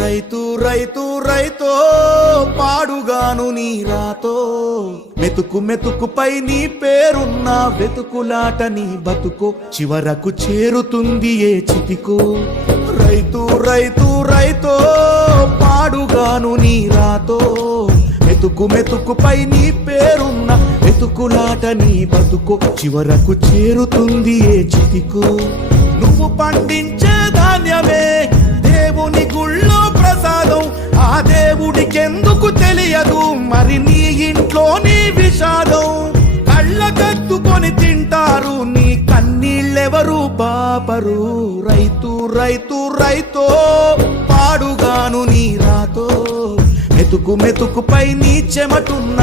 రైతు రైతు రైతో పాడుగాను నీ రాతో మెతుకు మెతుకుపై నీ పేరున్న వెతుకులాట నీ బతుకో చివరకు చేరుతుంది ఏ చితికో రైతు రైతు రైతో పాడుగాను నీ రాతో మెతుకు మెతుకుపై నీ పేరున్న వెతుకులాట నీ బతుకో చివరకు చేరుతుంది ఏ చితికో నువ్వు పండించే ధాన్యమే దేవుని గుళ్ళో ప్రసాదం ఆ దేవుడికెందుకు తెలియదు మరి నీ ఇంట్లో నీ విషాదం కళ్ళకత్తుకొని తింటారు నీ కన్నీళ్ళెవరు పాపరు రైతు రైతు రైతో పాడుగాను నీ రాతో మెతుకు మెతుకుపై నీ చెమటున్న